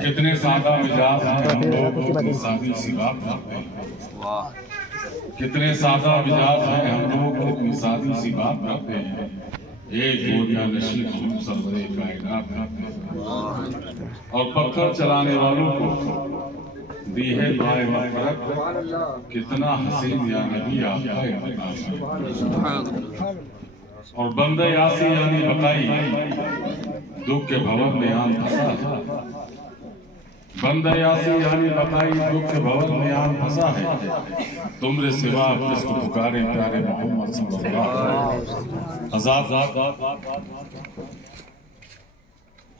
کتنے سادہ مزاج ہیں ہم لوگ اتنی سادی سی بات کرتے ہیں. کتنے سادہ مزاج ہیں ہم لوگ اتنی سادی سی بات کرتے ہیں. ایک گویا نشیب ہم سرورے کائنات کرتے ہیں. اور پتھر چلانے والوں کو دی ہے دعائے مغفرت. کتنا حسین یا نبی آپ کا انتقام. اور بندہ یاسی یعنی بقائی دکھ کے بھون میں آن پھنسا ہے. بندہ یاسی یعنی بقائی دکھ کے بھون میں آن پھنسا ہے. تمرے سوا جس کو پکارے پیارے محمد صلی اللہ علیہ وسلم. آزاد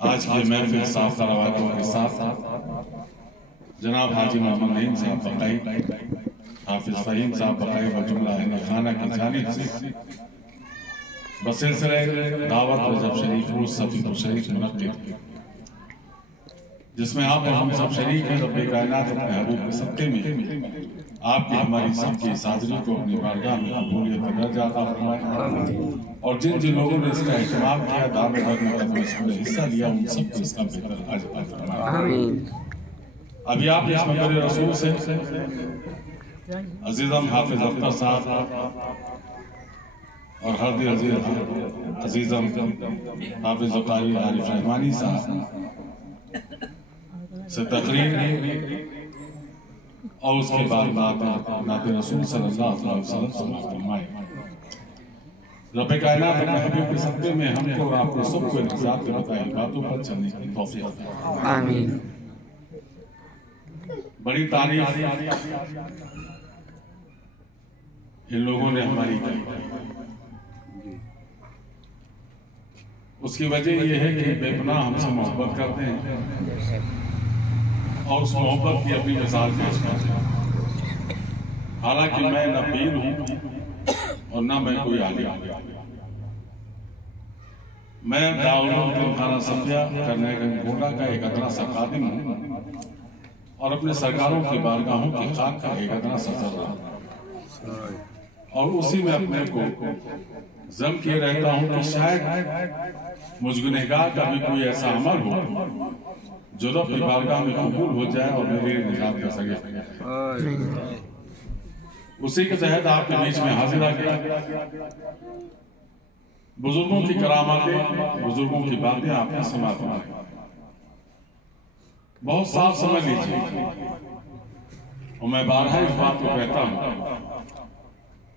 آج کی محفل صاف روایتوں کے ساتھ جناب حاجی محمد نعیم صاحب بقائی، حافظ فہیم صاحب بقائی و جملہ اہل خانہ کی جانب سے بسلسلہ دعوت رجب شریف روز صفی شریف منعقد، جس میں آپ اور ہم سب شریک ہیں. رب کائنات اپنے حبیب کے صدقے میں آپ کی ہماری سب کی حاضری کو اپنی بارگاہ میں قبولیت درجہ عطا فرمائے. اور جن جن لوگوں نے اس کا اہتمام کیا، دعوت میں حصہ لیا، ان سب کو اس کا بہتر حاج عطا فرمائے. ابھی آپ اس ممبر رسول سے عزیزم حافظ اختر صاحب اور ہردی عزیزم حافظ قاری عارف رحمانی صاحب سے تقریر اور اس کے بعد نعت رسول صلی اللہ علیہ وسلم سماعت فرمائے. رب کائنات اپنے حبیب کے صدقے میں ہم کو اور آپ کو سب کو انتظار کے بتائی باتوں پر چلنے کی توفیق دے. آمین. بڑی تعریف ان لوگوں نے ہماری کی. اس کی وجہ یہ ہے کہ بے پناہ ہم سے محبت کرتے ہیں اور اس محبت کی اپنی مثال پیش کرتے ہیں. حالانکہ میں نہ پیر ہوں اور نہ میں کوئی عالم ہوں. میں دارالعلوم خانہ صفیہ کرنے گنگولا کا ایک ادنا سا خادم ہوں اور اپنے سرکاروں کی بارگاہوں کی خاک کا ایک ادنا سا ذرہ ہوں. اور اسی میں اپنے کو ضم کیے رہتا ہوں کہ شاید مجھ گنہگار کا بھی کوئی ایسا عمل ہو جو رب کی بارگاہ میں قبول ہو جائے اور میری نجات کر سکے. اسی کے تحت آپ کے بیچ میں حاضر آ گیا. بزرگوں کی کراماتیں، بزرگوں کی باتیں آپ نے سماعت فرمائیں. بہت صاف سمجھ لیجیے اور میں بارہا اس بات کو کہتا ہوں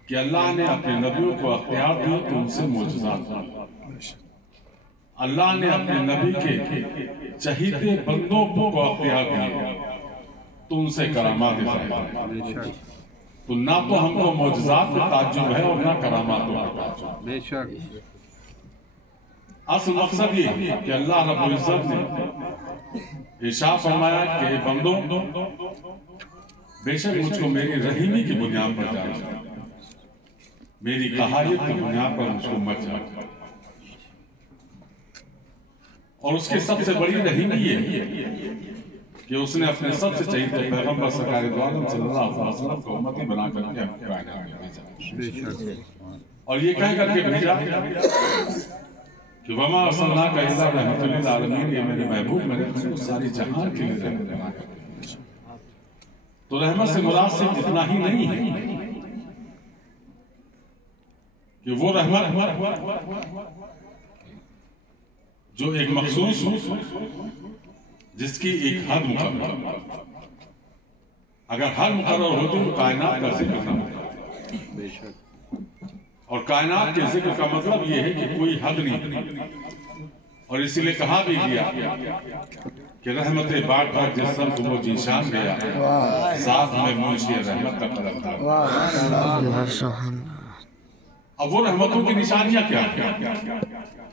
کہ اللہ نے اپنے نبیوں کو اختیار دی تو ان سے معجزات دی. اللہ نے اپنے نبی کے چہیتے بندوں کو اختیار دیا تو ان سے کرامات ظاہر. تو نہ تو ہم کو معجزات میں تعجب ہے اور نہ کراماتوں میں تعجب. اصل مقصد یہ کہ اللہ رب العزت نے ارشاد فرمایا کہ بندوں بے شک مجھ کو میری رحیمی کی بنیاد پر جانا، میری قہاریت کی بنیاد پر مجھ کو مت جانا. اور اس کی سب سے بڑی رحیمی یہ کہ اس نے اپنے سب سے چہیتے پیغمبر سرکار دو عالم صلی اللہ علیہ وسلم کو امتی بنا کر کے کائنات میں بھیجا. اور یہ کہہ کر کے بھیجا کہ وما ارسلناک الا رحمۃ للعالمین، یہ میرے محبوب میرے رسول ساری جہان کے لیے رحمت بنا کر بھیجا. تو رحمت سے مراد صرف اتنا ہی نہیں ہے کہ وہ رحمت جو ایک مخصوص ہو، جس کی ایک حد مقرر. اگر حد مقرر ہو تو کائنات کا ذکر نہ ہوتا. اور کائنات کے ذکر کا مطلب یہ ہے کہ کوئی حد نہیں. اور اسی لیے کہا بھی گیا کہ رحمت باغ کا جس سب کو وہ جیشان گیا، ساتھ میں منشی رحمت کا قدم تھا. اب وہ رحمتوں کی نشانیاں کیا ہیں؟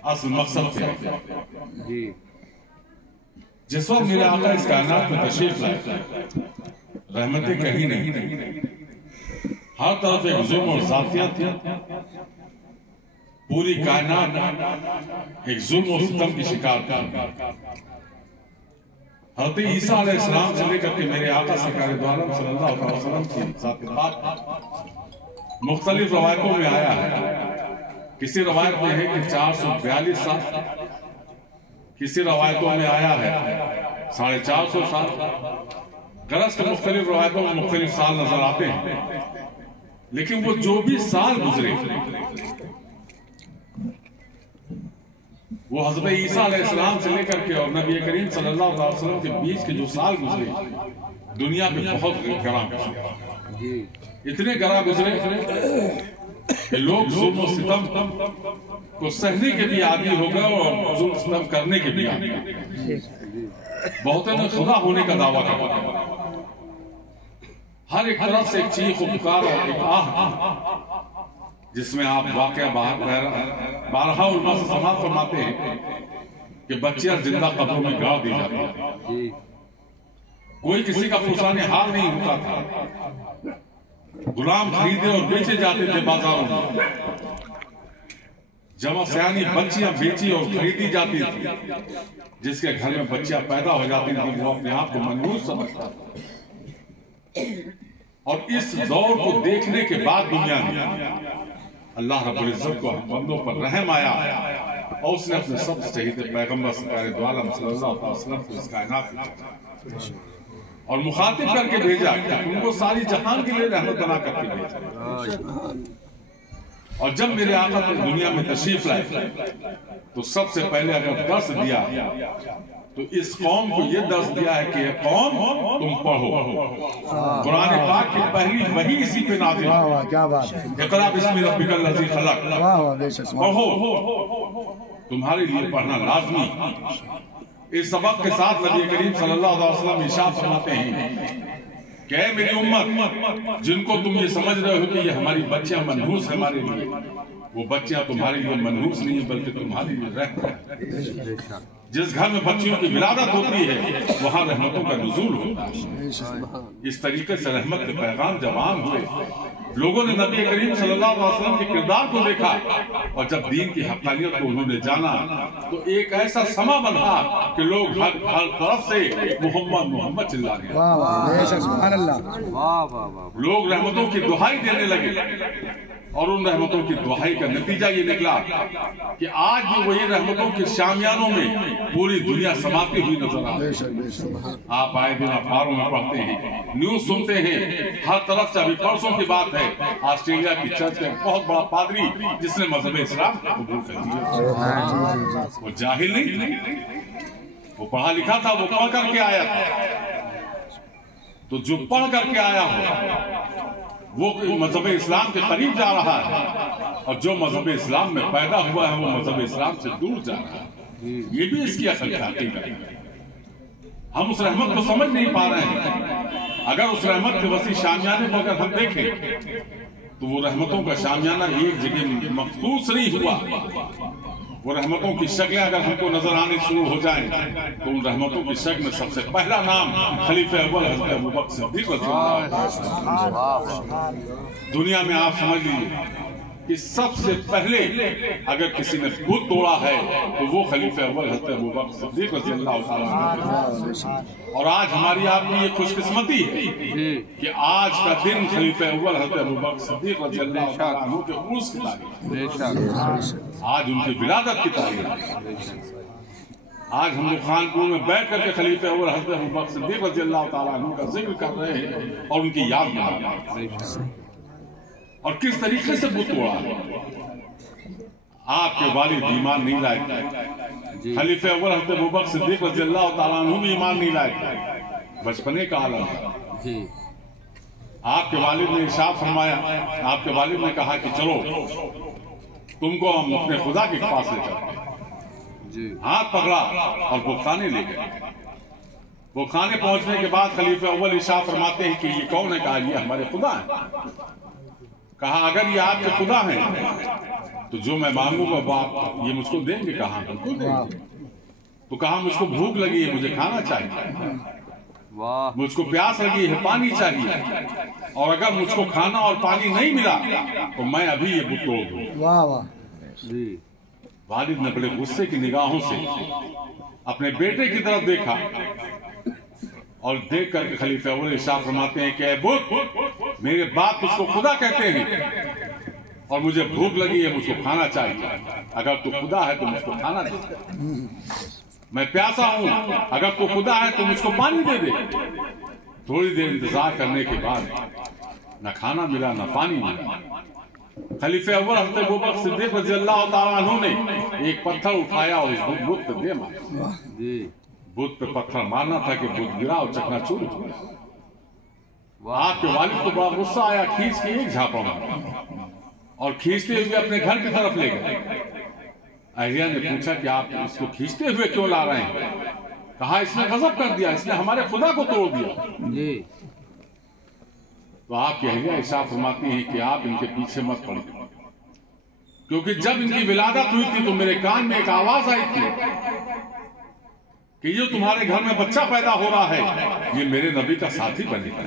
اصل مقصد کیا ہے؟ جس وقت میرے آقا اس کائنات میں تشریف لائے، رحمتیں کہیں نہیں، ہر طرف ایک ظلم اور ذاتیت تھی. پوری کائنات ایک ظلم و ستم کی شکار تھی. حضرت عیسیٰ علیہ السلام سے لے کر کے میرے آقا سرکار دو عالم صلی اللہ علیہ وسلم کی ذات پاک مختلف روایتوں میں آیا ہے کسی روایت میں ہے کہ 442 سال، کسی روایتوں میں آیا ہے 450 سال، غرض کے مختلف روایتوں میں مختلف سال نظر آتے ہیں، لیکن وہ جو بھی سال گزرے وہ حضرت عیسیٰ علیہ السلام سے لے کر کے اور نبی کریم صلی اللہ علیہ وسلم کے بیچ کے جو سال گزرے دنیا میں بہت گراں گزرے، اتنے گراں گزرے کہ لوگ ظلم و ستم کو سہنے کے بھی عادی ہو گئے اور ظلم و ستم کرنے کے بھی عادی ہو گئے۔ بہتوں نے خدا ہونے کا دعویٰ کیا، ہر ایک طرف سے ایک چیخ و پکار اور ایک آہ، جس میں آپ واقعہ بارہا علماء سے سماعت فرماتے ہیں کہ بچیاں زندہ قبروں میں گاڑ دی جاتی ہیں، کوئی کسی کا پرسان حال نہیں ہوتا تھا، غلام خریدے اور بیچے جاتے تھے بازاروں میں، جمع سیانی بچیاں بیچی اور خریدی جاتی تھی، جس کے گھر میں بچیاں پیدا ہو جاتی تھی وہ اپنے آپ کو منحوس سمجھتا تھا۔ اور اس دور کو دیکھنے کے بعد دنیا میں اللہ رب العزت کو بندوں پر رحم آیا اور اس نے اپنے سب سے شہید پیغمبر سرکار دو عالم صلی اللہ علیہ وسلم کو اس کائنات میں اور مخاطب کر کے بھیجا کہ ان کو ساری جہان کے لیے رحمت بنا کر کے بھیجا۔ اور جب میرے آقا دنیا میں تشریف لائے تو سب سے پہلے اگر درس دیا تو اس قوم کو یہ درس دیا ہے کہ یہ قوم تم پڑھو، قرآن پاک کی پہلی وحی اسی پہ نازل ہے، اقرأ بسم ربک الذی خلق، پڑھو، تمہارے لیے پڑھنا لازمی۔ اس سبق کے ساتھ نبی کریم صلی اللہ علیہ وسلم ارشاد فرماتے ہیں کہ اے میری امت، جن کو تم یہ سمجھ رہے ہو کہ یہ ہماری بچیاں منحوس ہیں ہمارے لیے، وہ بچیاں تمہارے لیے منحوس نہیں ہیں بلکہ تمہارے لیے رحمت ہے۔ جس گھر میں بچیوں کی ولادت ہوتی ہے وہاں رحمتوں کا نزول ہوتا ہے۔ اس طریقے سے رحمت کے پیغام جب عام ہوئے، لوگوں نے نبی کریم صلی اللہ علیہ وسلم کے کردار کو دیکھا اور جب دین کی حقانیت کو انہوں نے جانا تو ایک ایسا سما بنا کہ لوگ ہر طرف سے محمد محمد چلا رہے، لوگ رحمتوں کی دہائی دینے لگے، اور ان رحمتوں کی دہائی کا نتیجہ یہ نکلا کہ آج بھی وہی رحمتوں کے شامیانوں میں پوری دنیا سماتی ہوئی نظر آ رہی ہے۔ آپ آئے دن اخباروں میں پڑھتے ہیں، نیوز سنتے ہیں، ہر طرف سے۔ ابھی پرسوں کی بات ہے، آسٹریلیا کی چرچ کا بہت بڑا پادری جس نے مذہب اسلام کو قبول کر لیا، وہ جاہل نہیں، وہ پڑھا لکھا تھا، وہ پڑھ کر کے آیا تھا۔ تو جو پڑھ کر کے آیا ہو وہ مذہب اسلام کے قریب جا رہا ہے، اور جو مذہب اسلام میں پیدا ہوا ہے وہ مذہب اسلام سے دور جا رہا ہے۔ یہ بھی اس کی اصل حقیقت ہے۔ ہم اس رحمت کو سمجھ نہیں پا رہے ہیں۔ اگر اس رحمت کے وسیع شامیانے کو اگر ہم دیکھیں تو وہ رحمتوں کا شامیانہ ایک جگہ مخصوص نہیں ہوا، وہ رحمتوں کی شکلیں اگر ہم کو نظر آنے شروع ہو جائیں تو ان رحمتوں کی شکل میں سب سے پہلا نام خلیفہ اول حضرت ابوبکر صدیق رضی اللہ عنہ۔ دنیا میں آپ سمجھ لیجیے کہ سب سے پہلے اگر کسی نے بت توڑا ہے تو وہ خلیفہ اول حضرت ابوبکر صدیق رضی اللہ عنہ۔ اور آج ہماری آپ کی یہ خوش قسمتی ہے کہ آج کا دن خلیفہ اول حضرت ابوبکر صدیق رضی اللہ عنہ کے عروس کی تاریخ، آج ان کی ولادت کی تاریخ۔ آج ہم لوگ خانپور میں بیٹھ کر کے خلیفہ اول حضرت ابوبکر صدیق رضی اللہ تعالیٰ عنہ کا ذکر کر رہے ہیں اور ان کی یاد منا رہے ہیں، اور کس طریقے سے بت توڑا۔ آپ کے والد ایمان نہیں لائے تھے، خلیفہ اول حضرت ابوبکر صدیق رضی اللہ تعالیٰ عنہ بھی ایمان نہیں لائے تھے، بچپنے کا عالم تھا۔ آپ کے والد نے ارشاد فرمایا، آپ کے والد نے کہا کہ چلو تم کو ہم اپنے خدا کے پاس لے چلتے ہیں۔ ہاتھ پکڑا اور بتخانے لے گئے۔ بتخانے پہنچنے کے بعد خلیفہ اول ارشاد فرماتے ہیں کہ یہ کون ہے؟ کہا یہ ہمارے خدا ہیں۔ کہا اگر یہ آپ کے خدا ہیں تو جو میں مانگوں گا وہ یہ مجھ کو دیں گے؟ کہا بالکل دیں گے۔ تو کہا مجھ کو بھوک لگی ہے، مجھے کھانا چاہیے، مجھ کو پیاس لگی ہے، پانی چاہیے، اور اگر مجھ کو کھانا اور پانی نہیں ملا تو میں ابھی یہ بت توڑ دوں۔ والد نے بڑے غصے کی نگاہوں سے اپنے بیٹے کی طرف دیکھا اور دیکھ کر کے خلیفہ اول ارشاد فرماتے ہیں کہ اے بت، میرے باپ اس کو خدا کہتے ہیں، اور مجھے بھوک لگی ہے، مجھ کو کھانا چاہیے، اگر تو خدا ہے تو مجھ کو کھانا دے، میں پیاسا ہوں، اگر تو خدا ہے تو مجھ کو پانی دے دے۔ تھوڑی دیر انتظار کرنے کے بعد نہ کھانا ملا نہ پانی ملا۔ خلیفہ اول حضرت ابوبکر صدیق رضی اللہ تعالیٰ عنہ نے ایک پتھر اٹھایا اور اس بت پہ دے مارا۔ بت پہ پتھر مارنا تھا کہ بت گرا اور چکنا چور ہو گیا۔ آپ کے والد کو بڑا غصہ آیا، کھینچ کے ایک جھاپڑ مارا اور کھینچتے ہوئے اپنے گھر کی طرف لے گئے۔ اہلیہ نے پوچھا کہ آپ اس کو کھینچتے ہوئے کیوں لا رہے ہیں؟ کہا اس نے غضب کر دیا، اس نے ہمارے خدا کو توڑ دیا۔ تو آپ کی اہلیہ ارشاد فرماتی ہیں کہ آپ ان کے پیچھے مت پڑیے، کیونکہ جب ان کی ولادت ہوئی تھی تو میرے کان میں ایک آواز آئی تھی کہ یہ تمہارے گھر میں بچہ پیدا ہو رہا ہے، یہ میرے نبی کا ساتھی بنے گا،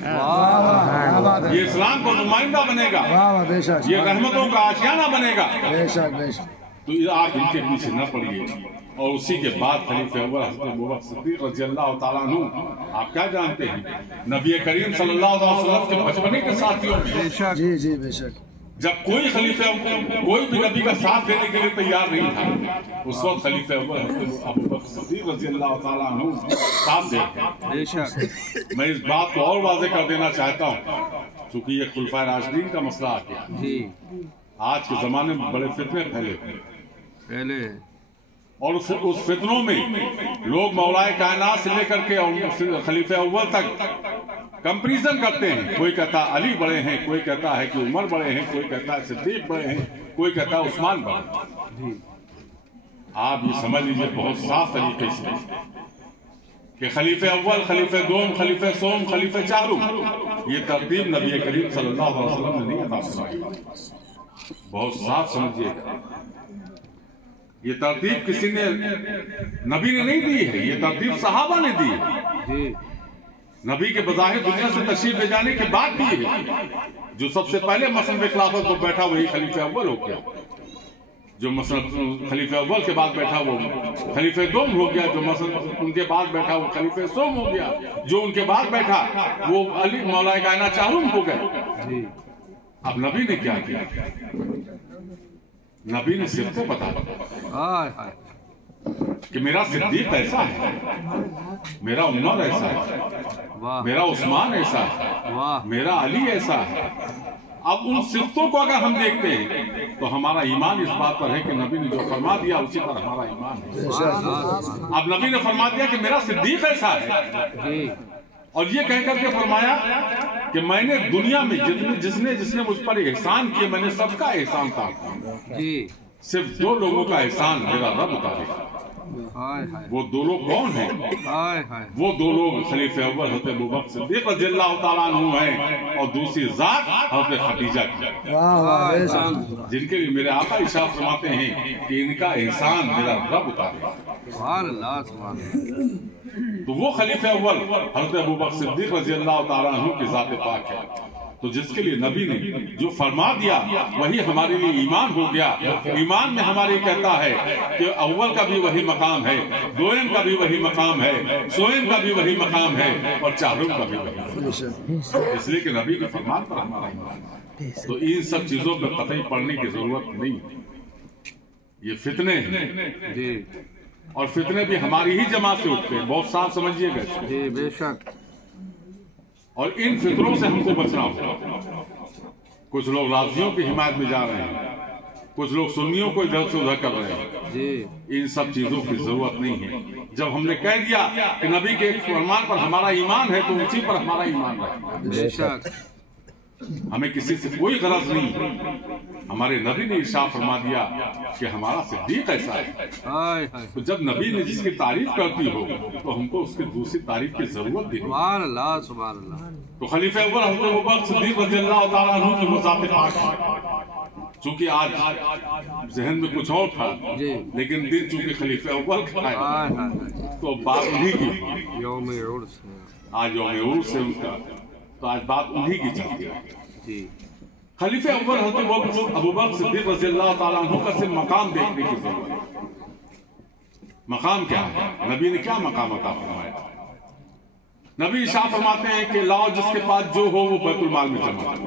یہ اسلام کو نمائندہ بنے گا، یہ رحمتوں کا آشیانہ بنے گا۔ تو آپ ان کے پیچھے نہ پڑیے۔ اور اسی کے بعد خلیفہ اول حضرت ابوبکر صدیق رضی اللہ تعالیٰ عنہ، آپ کیا جانتے ہیں، نبی کریم صلی اللہ علیہ وسلم کے بچپنے کے ساتھیوں میں جب کوئی خلیفہ کوئی بھی نبی کا ساتھ دینے کے لیے تیار نہیں تھا، اس وقت خلیفہ اول حضرت ابوبکر صدیق رضی اللہ تعالیٰ عنہ ساتھ دیتے۔ میں اس بات کو اور واضح کر دینا چاہتا ہوں، چونکہ یہ خلفائے راشدین کا مسئلہ آ گیا۔ آج کے زمانے میں بڑے فتنے پھیلے اور اس فتنوں میں لوگ مولائے کائنات سے لے کر کے اور خلیفہ اول تک کمپریزن کرتے ہیں۔ کوئی کہتا ہے علی بڑے ہیں، کوئی کہتا ہے کہ عمر بڑے ہیں، کوئی کہتا ہے صدیق بڑے ہیں، کوئی کہتا ہے عثمان بڑے ہیں۔ آپ یہ سمجھ لیجئے بہت صاف طریقے سے کہ خلیفہ اول، خلیفہ دوم، خلیفہ سوم، خلیفہ چارم، یہ ترتیب نبی کریم صلی اللہ علیہ وسلم نے نہیں عطا فرمائی۔ بہت صاف سمجھیے گا، یہ ترتیب کسی نے نبی نے نہیں دی ہے، یہ ترتیب صحابہ نے دی ہے۔ نبی کے بظاہر دنیا سے تشریف لے جانے کے بعد دی ہے۔ جو سب سے پہلے مسند خلافت پر بیٹھا وہی خلیفہ اول ہو گیا، جو مسند خلیفہ اول کے بعد بیٹھا وہ خلیفہ دوم ہو گیا، جو مسند ان کے بعد بیٹھا وہ خلیفہ سوم ہو گیا، جو ان کے بعد بیٹھا وہ علی مولائے کائنات چارم ہو گئے۔ اب نبی نے کیا کیا؟ نبی نے صرف کو بتا دیا کہ میرا صدیق ایسا ہے، میرا عمر ایسا ہے، میرا عثمان ایسا ہے، میرا علی ایسا ہے۔ اب ان صفتوں کو اگر ہم دیکھتے ہیں تو ہمارا ایمان اس بات پر ہے کہ نبی نے جو فرما دیا اسی پر ہمارا ایمان ہے۔ اب نبی نے فرما دیا کہ میرا صدیق ایسا ہے، اور یہ کہہ کر کے فرمایا کہ میں نے دنیا میں جس نے مجھ پر احسان کیے میں نے سب کا احسان اتار دیا، صرف دو لوگوں کا احسان میرا رب اتارے۔ وہ دو لوگ کون ہیں؟ وہ دو لوگ خلیفہ اول حضرت ابوبکر صدیق رضی اللہ تعالیٰ عنہ ہیں، اور دوسری ذات حضرت خدیجہ کی، جن کے لیے میرے آقا ارشاد فرماتے ہیں کہ ان کا احسان میرا رب اتارے۔ تو وہ خلیفہ اول حضرت ابوبکر صدیق رضی اللہ تعالیٰ عنہ کی ذات پاک ہے۔ تو جس کے لیے نبی نے جو فرما دیا وہی ہمارے لیے ایمان ہو گیا۔ ایمان میں ہمارے کہتا ہے کہ اول کا بھی وہی مقام ہے، دوئم کا بھی وہی مقام ہے، سوئم کا بھی وہی مقام ہے، اور چارم کا بھی وہی، اس لیے کہ نبی کے فرمان پر ہمارا ایمان ہے۔ تو ان سب چیزوں پہ قطعی پڑھنے کی ضرورت نہیں۔ یہ فتنے ہیں، اور فتنے بھی ہماری ہی جماعت سے اٹھتے ہیں، بہت صاف سمجھیے گا۔ جی بے شک۔ اور ان فطروں سے ہم کو بچنا ہوگا۔ کچھ لوگ رافضیوں کی حمایت میں جا رہے ہیں، کچھ لوگ سنیوں کو ادھر سے ادھر کر رہے ہیں۔ ان سب چیزوں کی ضرورت نہیں ہے۔ جب ہم نے کہہ دیا کہ نبی کے فرمان پر ہمارا ایمان ہے تو اسی پر ہمارا ایمان رہے۔ بے شک۔ ہمیں کسی سے کوئی غرض نہیں۔ ہمارے نبی نے ارشاد فرما دیا کہ ہمارا صدیق ایسا ہے۔ تو جب نبی نے جس کی تعریف کرتی ہو تو ہم کو اس کی دوسری تعریف کی ضرورت نہیں۔ سبحان اللہ سبحان اللہ۔ تو خلیفہ اول حضرت ابوبکر صدیق رضی اللہ تعالیٰ عنہ کی وضاحت پاک ہے۔ چونکہ آج ذہن میں کچھ اور تھا، لیکن دن چونکہ خلیفہ اول کا ہے تو بات انہی کی، یوم عرس آج یوم عرس ہے ان کا، تو آج بات انہی کی چلتی ہے۔ خلیفہ اول حضرت ابوبکر صدیق رضی اللہ تعالیٰ عنہ کا صرف مقام دیکھنے کی ضرورت ہے۔ مقام کیا ہے؟ نبی نے کیا مقام عطا فرمایا؟ نبی ارشاد فرماتے ہیں کہ لاؤ جس کے پاس جو ہو وہ بیت المال میں جمع کرو۔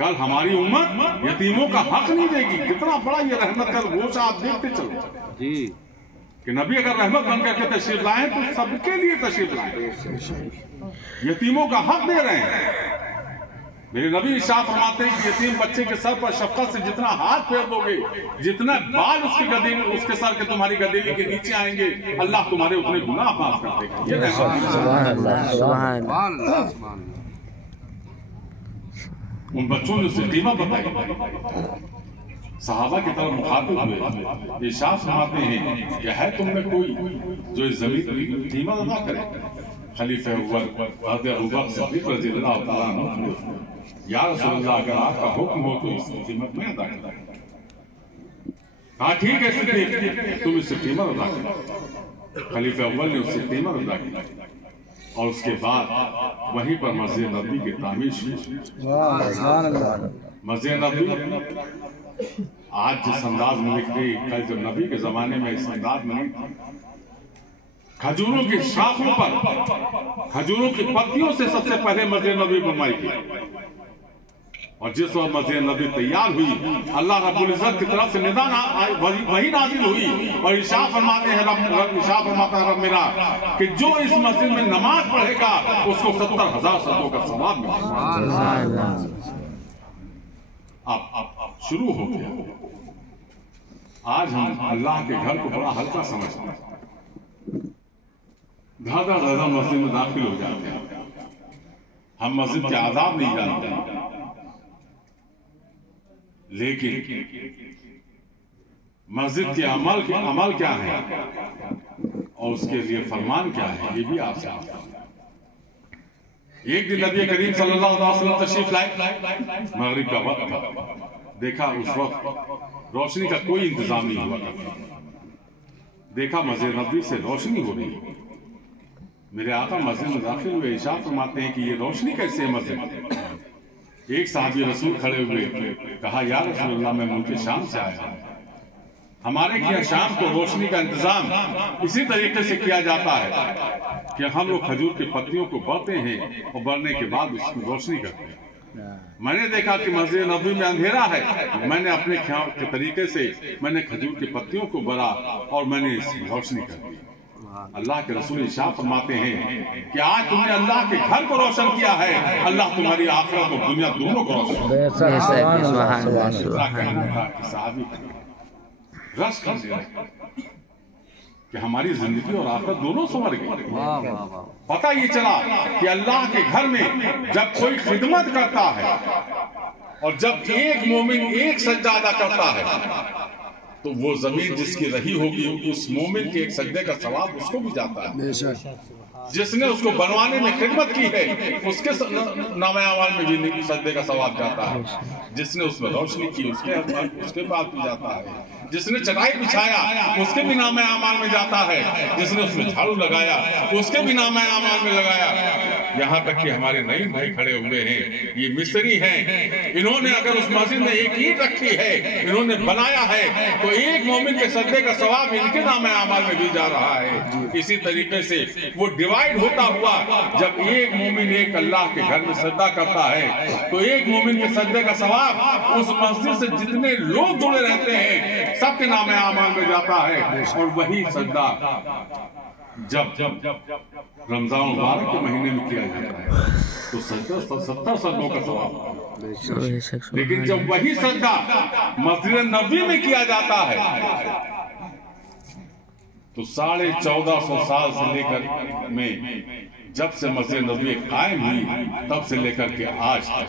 کل ہماری امت یتیموں کا حق نہیں دے گی. کتنا بڑا یہ رحمت کا گوشہ آپ دیکھتے چلو جی کہ نبی اگر رحمت بن کر کے تشریف لائیں تو سب کے لیے تشریف لائیں. یتیموں کا حق دے رہے ہیں. میرے نبی ارشاد فرماتے ہیں کہ یتیم بچے کے سر پر شفقت سے جتنا ہاتھ پھیر دو گے, جتنا بال اس کے سر کے تمہاری گدیلی کے نیچے آئیں گے, اللہ تمہارے اتنے گناہ معاف کر دے گا. یہ ان بچوں نے اسے قیمت بتائی. صحابہ کی طرف مخاطب ہوئے, ارشاد فرماتے ہیں کہ ہے تم میں کوئی جو اس زمین کی قیمت ادا کرے؟ خلیفہ اول حضرت ابوبکر صدیق رضی اللہ تعالیٰ عنہ, یا رسول اللہ اگر آپ کا حکم ہو تو اس کی قیمت میں ادا کریں. ہاں ٹھیک ہے صدیق, تم اس سے قیمت ادا کرو. خلیفہ اول نے اس سے قیمت ادا کی اور اس کے بعد وہیں پر مسجد نبوی کی تعمیر شروع. مسجد نبوی آج جس انداز میں لکھ گئی, کل جب نبی کے زمانے میں اس انداز میں نہیں تھی. کھجوروں کی شاخوں پر کھجوروں کی پتیوں سے سب سے پہلے مسجد نبوی بنوائی گئی, اور جس وقت مسجد نبوی تیار ہوئی اللہ رب العزت کی طرف سے ندا وہی نازل ہوئی, اور ارشاد فرماتے ہیں رب میرا کہ جو اس مسجد میں نماز پڑھے گا اس کو 70,000 سجدوں کا ثواب ملے گا. اب شروع ہو گیا. آج ہم اللہ کے گھر کو بڑا ہلکا سمجھتے ہیں, زیادہ مسجد میں داخل ہو جاتے ہیں. ہم مسجد کے آداب نہیں جانتے, لیکن مسجد کے عمل کیا ہے اور اس کے لیے فرمان کیا ہے یہ بھی آپ سے آتا ہے. ایک دن نبی کریم صلی اللہ علیہ وسلم تشریف لائے, مغرب کا وقت تھا. دیکھا اس وقت روشنی کا کوئی انتظام نہیں ہوا کرتا. دیکھا مسجد نبوی سے روشنی ہو رہی ہے. میرے آقا مسجد میں داخل ہوئے, ارشاد فرماتے ہیں کہ یہ روشنی کیسے ہے مسجد؟ ایک صحابی رسول کھڑے ہوئے, کہا یا رسول اللہ میں ملک شام سے آیا ہوں. ہمارے کیا شام کو روشنی کا انتظام اسی طریقے سے کیا جاتا ہے کہ ہم لوگ کھجور کی پتیوں کو برتے ہیں اور برنے کے بعد اس کی روشنی کرتے ہیں. میں نے دیکھا کہ مسجد نبوی میں اندھیرا ہے, میں نے اپنے خیال کے طریقے سے میں نے کھجور کی پتیوں کو برا اور میں نے اس کی روشنی کر دی. اللہ کے رسول ارشاد فرماتے ہیں کہ آج تم نے اللہ کے گھر کو روشن کیا ہے, اللہ تمہاری آخرت اور دنیا دونوں کو روشن کہ ہماری زندگی اور آخرت دونوں سنور گئی. پتہ یہ چلا کہ اللہ کے گھر میں جب کوئی خدمت کرتا ہے اور جب ایک مومن ایک سجدہ ادا کرتا ہے تو وہ زمین جس کی رہی ہوگی اس مومن کے ایک سجدے کا ثواب اس کو بھی جاتا ہے. جس نے اس کو بنوانے میں خدمت کی ہے اس کے نامہ اعمال میں بھی سجدے کا ثواب جاتا ہے. جس نے اس میں روشنی کی اس کے بعد بھی جاتا ہے. جس نے چٹائی بچھایا اس کے بھی نامہ اعمال میں جاتا ہے. جس نے اس میں جھاڑو لگایا اس کے بھی نامہ اعمال میں لگایا. یہاں تک کہ ہمارے نئی بھائی کھڑے ہوئے ہیں, یہ مستری ہیں, انہوں نے اگر اس مسجد میں ایک اینٹ رکھی ہے, انہوں نے بنایا ہے, تو ایک مومن کے سجدے کا ثواب ان کے نامہ اعمال میں بھی جا رہا ہے. اسی طریقے سے وہ ڈیوائیڈ ہوتا ہوا, جب ایک مومن ایک اللہ کے گھر میں سجدہ کرتا ہے تو ایک مومن کے سجدے کا ثواب اس مسجد سے جتنے لوگ جڑے رہتے ہیں سب کے نامہ اعمال میں جاتا ہے. اور وہی سجدہ جب رمضان مبارک کے مہینے میں کیا جاتا ہے تو 70 سجدوں کا ثواب. لیکن جب وہی سجدہ مسجد نبوی میں کیا جاتا ہے تو 1450 سال سے لے کر میں جب سے مسجد نبوی قائم ہوئی تب سے لے کر کے آج تک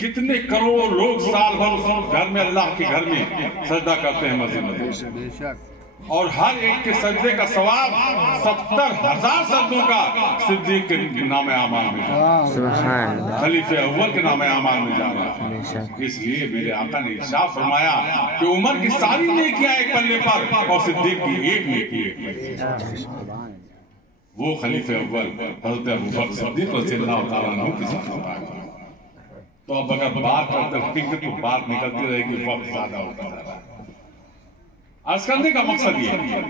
کتنے کروڑ لوگ سال بھر گھر میں اللہ کے گھر میں سجدہ کرتے ہیں مسجد نبوی, اور ہر ایک کے سجدے کا ثواب 70,000 سجدوں کا صدیق کے نامہ اعمال میں جا رہا ہے, خلیفہ اول کے نامہ اعمال میں جا رہا ہے. اس لیے میرے آقا نے ارشاد فرمایا کہ عمر کی ساری نیکیاں ایک پلے پر اور صدیق کی ایک نیکی ایک پلے پر. وہ خلیفہ اول حضرت ابوبکر صدیق رضی اللہ تعالیٰ عنہ کی ذات ہے. تو اب اگر بات کرتے ہیں تو بات نکلتی رہے کہ وقت زیادہ ہوتا جا رہا ہے. عرض کرنے کا مقصد یہ ہے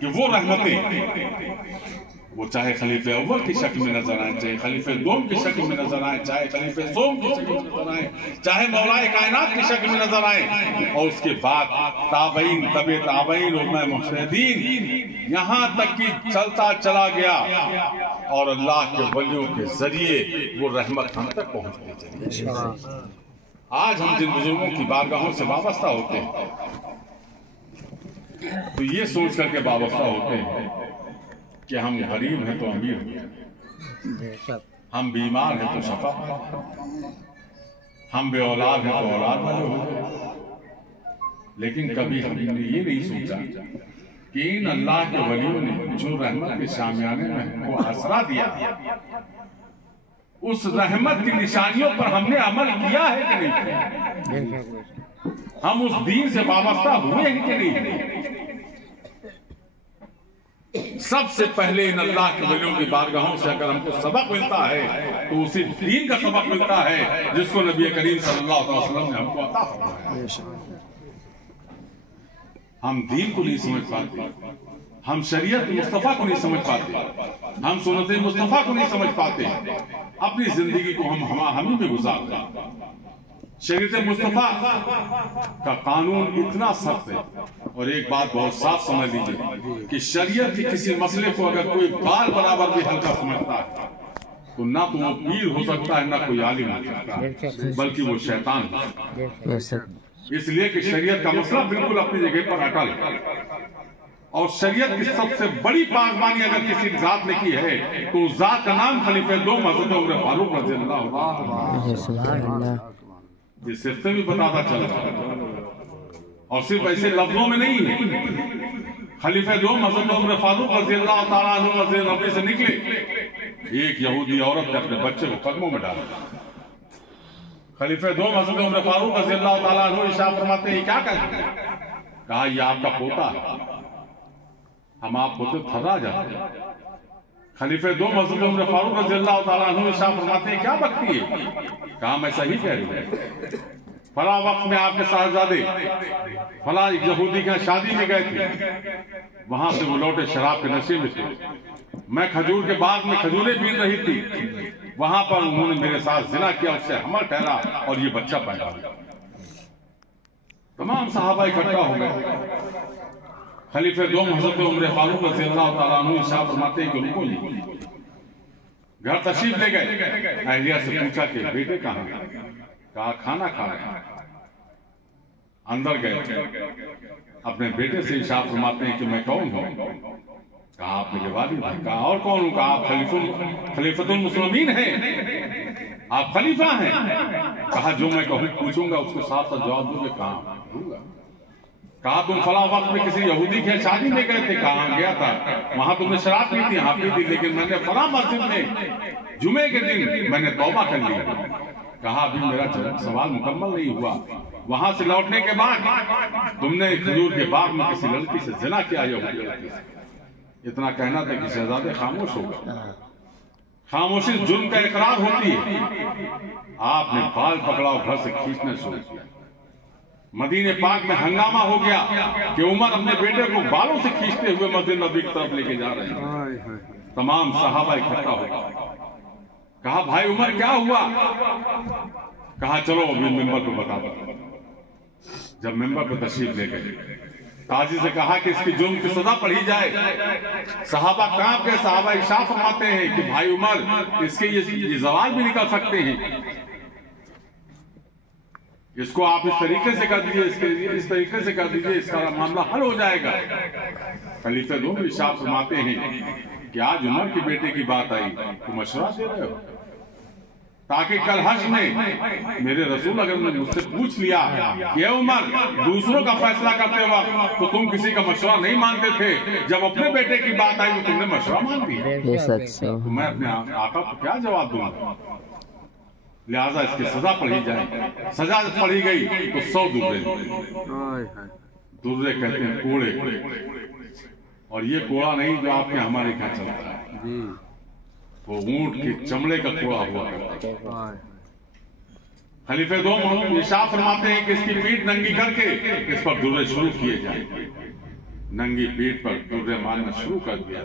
کہ وہ رحمتیں وہ چاہے خلیفہ اول کی شکل میں نظر آئے، چاہے خلیفہ دوم کی شکل میں نظر آئے، چاہے خلیفہ سوم کی شکل میں نظر آئے، چاہے مولائے کائنات کی شکل میں نظر آئے، اور اس کے بعد تابعین، تبع تابعین، علماء مجتہدین، یہاں تک کہ چلتا چلا گیا اور اللہ کے ولیوں کے ذریعے وہ رحمت ہم تک پہنچتی چلی۔ آج ہم جن بزرگوں کی بارگاہوں سے وابستہ ہوتے ہیں تو یہ سوچ کر کے وابستہ ہوتے ہیں کہ ہم غریب ہیں تو امیر ہیں، ہم بیمار ہیں تو شفا، ہم بے اولاد ہیں تو اولاد والے ہو، لیکن کبھی ہم نے یہ نہیں سوچا کہ ان اللہ کے ولیوں نے جو رحمت کے شامیانے میں ہم کو آسرا دیا، اس رحمت کی نشانیوں پر ہم نے عمل کیا ہے کہ نہیں؟ ہم اس دین سے وابستہ ہوئے ہیں کہ نہیں؟ سب سے پہلے ان اللہ کے ولیوں کی بارگاہوں سے اگر ہم کو سبق ملتا ہے تو اسی دین کا سبق ملتا ہے جس کو نبی کریم صلی اللہ علیہ وسلم نے ہم کو عطا فرمایا۔ ہم دین کو نہیں سمجھ پاتے، ہم شریعت مصطفیٰ کو نہیں سمجھ پاتے، ہم سنت مصطفیٰ کو نہیں سمجھ پاتے، اپنی زندگی کو ہم میں گزارتے ہیں۔ شریعت مصطفیٰ کا قانون اتنا سخت ہے، اور ایک بات بہت صاف سمجھ لیجئے کہ شریعت کے کسی مسئلے کو اگر کوئی بال برابر بھی ہلکا سمجھتا ہے تو نہ تو وہ پیر ہو سکتا ہے، نہ کوئی عالم ہو سکتا ہے، بلکہ وہ شیطان ہے۔ اس لیے کہ شریعت کا مسئلہ بالکل اپنی جگہ پر اٹل ہے، اور شریعت کی سب سے بڑی پاسبانی اگر کسی ذات نے کی ہے تو اس ذات کا نام خلیفہ دوم حضرت عمر فاروق رضی اللہ عنہ۔ یہ صرف سے بھی بتاتا چلتا، اور صرف ایسے لفظوں میں نہیں ہے۔ خلیفہ دوم حضرت عمر فاروق رضی اللہ تعالیٰ عنہ مسجد نبوی سے نکلے، ایک یہودی عورت نے اپنے بچے کو قدموں میں ڈالا۔ خلیفہ دوم حضرت عمر فاروق رضی اللہ تعالیٰ عنہ ارشاد فرماتے ہیں، یہ کیا کہتے ہیں؟ کہا یہ آپ کا پوتا ہے، ہم آپ ہوتے تھرا جاتے ہیں۔ خلیفہ دوم حضرت عمر فاروق رضی اللہ تعالیٰ عنہ ارشاد فرماتے ہیں، کیا بکتی ہے؟ کہا میں صحیح کہہ رہی ہوں، فلاں وقت میں آپ کے صاحبزادے فلاں یہودی کے شادی میں گئے تھے، وہاں سے وہ لوٹے شراب کے نشے میں تھے، میں کھجور کے باغ میں کھجوریں بین رہی تھی، وہاں پر انہوں نے میرے ساتھ زنا کیا، اس سے حمل ٹھہرا اور یہ بچہ پیدا ہوا۔ تمام صحابہ اکٹھا ہو گئے۔ خلیفہ دوم حضرت عمر فاروق رضی اللہ تعالیٰ عنہ ارشاد فرماتے ہیں کہ رکو جی، گھر تشریف لے گئے، اہلیہ سے پوچھا کہ بیٹے کہاں ہیں؟ کہا کھانا کھا رہے ہیں۔ اندر گئے، اپنے بیٹے سے ارشاد فرماتے ہیں کہ میں کون ہوں؟ کہا آپ میرے والد ہیں۔ کہا اور کون ہوں؟ کہا آپ خلیفۃ المسلمین ہیں، آپ خلیفہ ہیں۔ کہا جو میں کہوں پوچھوں گا اس کو صاف صاف جواب دوں گے، کہاں دوں گا۔ کہا تم فلاں وقت میں کسی یہودی کے شادی میں گئے تھے؟ کہاں گیا تھا، وہاں تم نے شراب پی تھی؟ ہاں پی تھی، لیکن میں نے فلاں مسجد میں جمعے کے دن میں نے توبہ کر لی۔ کہا ابھی میرا سوال مکمل نہیں ہوا، وہاں سے لوٹنے کے بعد تم نے کھجور کے باغ میں کسی لڑکی سے زنا کیا یہودی لڑکی سے؟ اتنا کہنا تھا کہ شہزادے خاموش ہو گئے۔ خاموشی جرم کا اقرار ہوتی ہے۔ آپ نے بال پکڑا اور گھر سے کھینچنا شروع کیا۔ مدینہ پاک میں ہنگامہ ہو گیا کہ عمر اپنے بیٹے کو بالوں سے کھینچتے ہوئے مسجد نبوی کی طرف لے کے جا رہے ہیں۔ تمام صحابہ اکٹھا ہو گئے۔ کہا بھائی عمر کیا ہوا؟ کہا چلو ابھی ممبر پہ بتا دو۔ جب ممبر پہ تشریف لے گئے، قاضی سے کہا کہ اس کی جرم کی سزا پڑھی جائے۔ صحابہ کہاں کے صحابہ ارشاد فرماتے ہیں کہ بھائی عمر اس کے یہ زوال بھی نکل سکتے ہیں، اس کو آپ اس طریقے سے کر دیجئے، اس طریقے سے کر دیجئے، اس کا معاملہ حل ہو جائے گا۔ خلیفہ دوم ارشاد فرماتے ہیں کہ آج عمر کے بیٹے کی بات آئی تو مشورہ دے رہے ہو، تاکہ کل حشر میں میرے رسول اگر نے مجھ سے پوچھ لیا کہ اے عمر دوسروں کا فیصلہ کرتے وقت تو تم کسی کا مشورہ نہیں مانتے تھے، جب اپنے بیٹے کی بات آئی تو تم نے مشورہ مان دیا، تو میں اپنے آقا کو کیا جواب دوں گا؟ لہٰذا اس کی سزا پڑھی جائے۔ سزا پڑھی گئی تو 100 درے، درے کہتے ہیں کوڑے، اور یہ کوڑا نہیں جو آپ کے ہمارے کیا چلتا ہے، وہ اونٹ کے چمڑے کا کوڑا ہوا کرتا ہے۔ خلیفہ دوم ارشاد فرماتے ہیں کہ اس کی پیٹھ ننگی کر کے اس پر درے شروع کیے جائیں۔ ننگی پیٹھ پر درے مارنا شروع کر دیا۔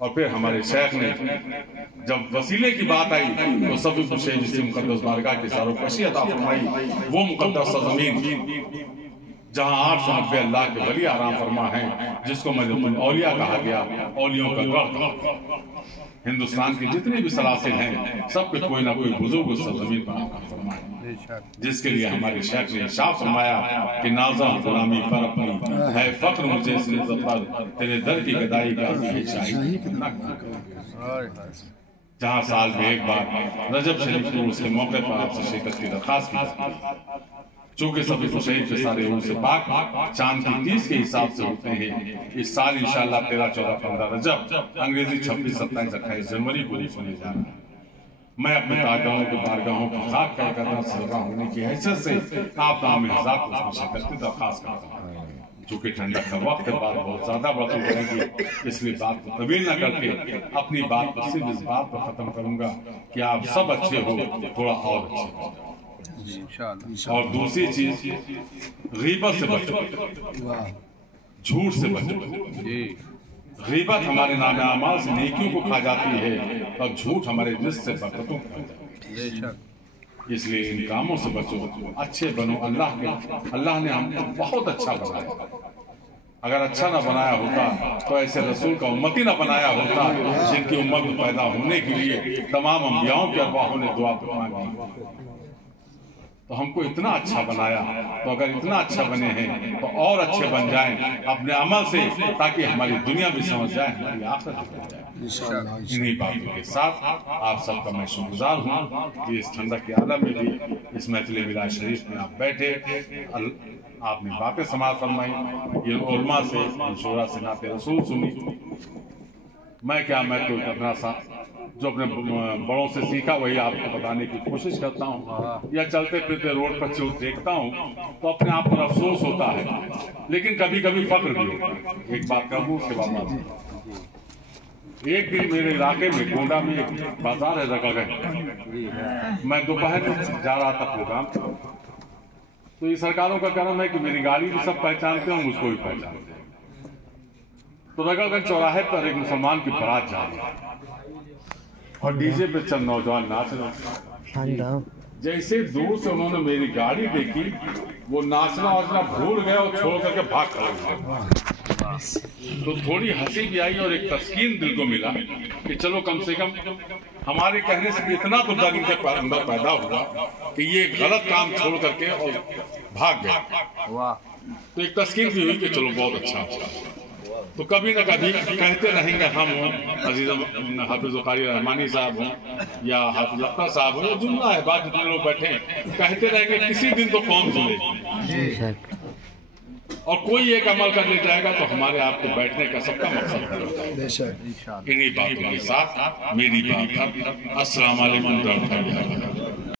اور پھر ہمارے شیخ نے جب وسیلے کی بات آئی تو سب کچھ جس مقدس بارگاہ کی سروکشی عطا فرمائی، وہ مقدس زمین جہاں 890 اللہ کے ولی آرام فرما ہیں، جس کو مجلس الاولیاء کہا گیا، اولیوں کا گڑھ۔ ہندوستان کی جتنی بھی سلاسل ہیں سب کے کوئی نہ کوئی بزرگ اس زمین پر آرام فرمائے، جس کے لیے ہمارے شیخ نے ارشاد فرمایا کہ نازم غلامی پر اپنی ہے فخر مجھے اس عزت پر، تیرے در کی گدائی کا شاہی کتنا جہاں سال میں ایک بار رجب شریف کو اس کے موقع پر آپ سے شرکت کی درخواست کی، چونکہ سبھی شہید کے سارے روح سے پاک چاند کی 30 کے حساب سے ہوتے ہیں۔ اس سال انشاءاللہ 13، 14، 15 رجب، انگریزی 26، 27، 28 جنوری کو سنے جا رہا ہے۔ میں اپنے تاجگاہوں کے بارگاہوں کی خاک کہہ کر سربراہ ہونے کی حیثیت سے آپ تمام حضرات کو اس میں شرکت کی درخواست کرتا ہوں۔ چونکہ ٹھنڈک کا وقت بعد بہت زیادہ باتیں کریں گے، اس لیے بات کو طویل نہ کر کے اپنی بات کو صرف اس بات پر ختم کروں گا کہ آپ سب اچھے ہو، تھوڑا اور اچھے ہو۔ اور دوسری چیز، غیبت سے بچو، جھوٹ سے بچو۔ غیبت ہمارے نام اعمال سے نیکیوں کو کھا جاتی ہے اور جھوٹ ہمارے رزق سے برکتوں کو کھا جاتی ہے۔ اس لیے ان کاموں سے بچو، اچھے بنو۔ اللہ نے ہم کو بہت اچھا بنایا، اگر اچھا نہ بنایا ہوتا تو ایسے رسول کا امتی نہ بنایا ہوتا جن کی امت پیدا ہونے کے لیے تمام انبیاؤں کے ارواحوں نے دعا مانگی۔ تو ہم کو اتنا اچھا بنایا، تو اگر اتنا اچھا بنے ہیں تو اور اچھے بن جائیں اپنے عمل سے، تاکہ ہماری دنیا بھی سمجھ جائے، ہماری آخرت بھی سمجھ جائے۔ انہی باتوں کے ساتھ آپ سب کا میں شکر گزار ہوں کہ اس ٹھنڈک کے عالم میں بھی اس محفل میلاد شریف میں آپ بیٹھے، آپ نے باتیں سماعت فرمائی، یہ علماء سے شورا سے نعت رسول سنی۔ میں تو اپنا جو اپنے بڑوں سے سیکھا وہی آپ کو بتانے کی کوشش کرتا ہوں، یا چلتے پھرتے روڈ پر دیکھتا ہوں تو اپنے آپ پر افسوس ہوتا ہے، لیکن کبھی کبھی فخر بھی ہوتا ہے۔ ایک بات کہوں اس کے بعد، ایک دن میرے علاقے میں گونڈا میں ایک بازار ہے رگا گنج، میں دوپہر جا رہا تھا پروگرام، تو یہ سرکاروں کا کرم ہے کہ میری گاڑی بھی سب پہچانتے ہیں، مجھ کو بھی پہچانتے ہیں۔ تو رگا گنج چوراہے پر ایک مسلمان کی بارات جا رہی ہے اور ڈی جے پہ چند نوجوان ناچ رہے ہیں۔ جیسے دور سے انہوں نے میری گاڑی دیکھی، وہ ناچنا واچنا بھول گئے اور چھوڑ کر کے بھاگ کھڑے ہوئے۔ تو تھوڑی ہنسی بھی آئی اور ایک تسکین دل کو ملا کہ چلو کم سے کم ہمارے کہنے سے اتنا تو ڈر ان کے اندر پیدا ہوا کہ یہ غلط کام چھوڑ کر کے اور بھاگ گئے۔ تو ایک تسکین بھی ہوئی کہ چلو بہت اچھا ہوا۔ تو کبھی نہ کبھی کہتے رہیں گے ہم ہوں، عزیز حافظ قاری رحمانی صاحب ہوں یا حافظ اختر صاحب ہوں، یہ جملہ ہے، بعد جتنے لوگ بیٹھے ہیں کہتے رہیں گے، کسی دن تو قوم سنے اور کوئی ایک عمل کر لے جائے گا تو ہمارے آپ کے بیٹھنے کا سب کا مقصد ہے۔ انہی باتوں کے ساتھ میری بات، السلام علیکم ورحمۃ اللہ۔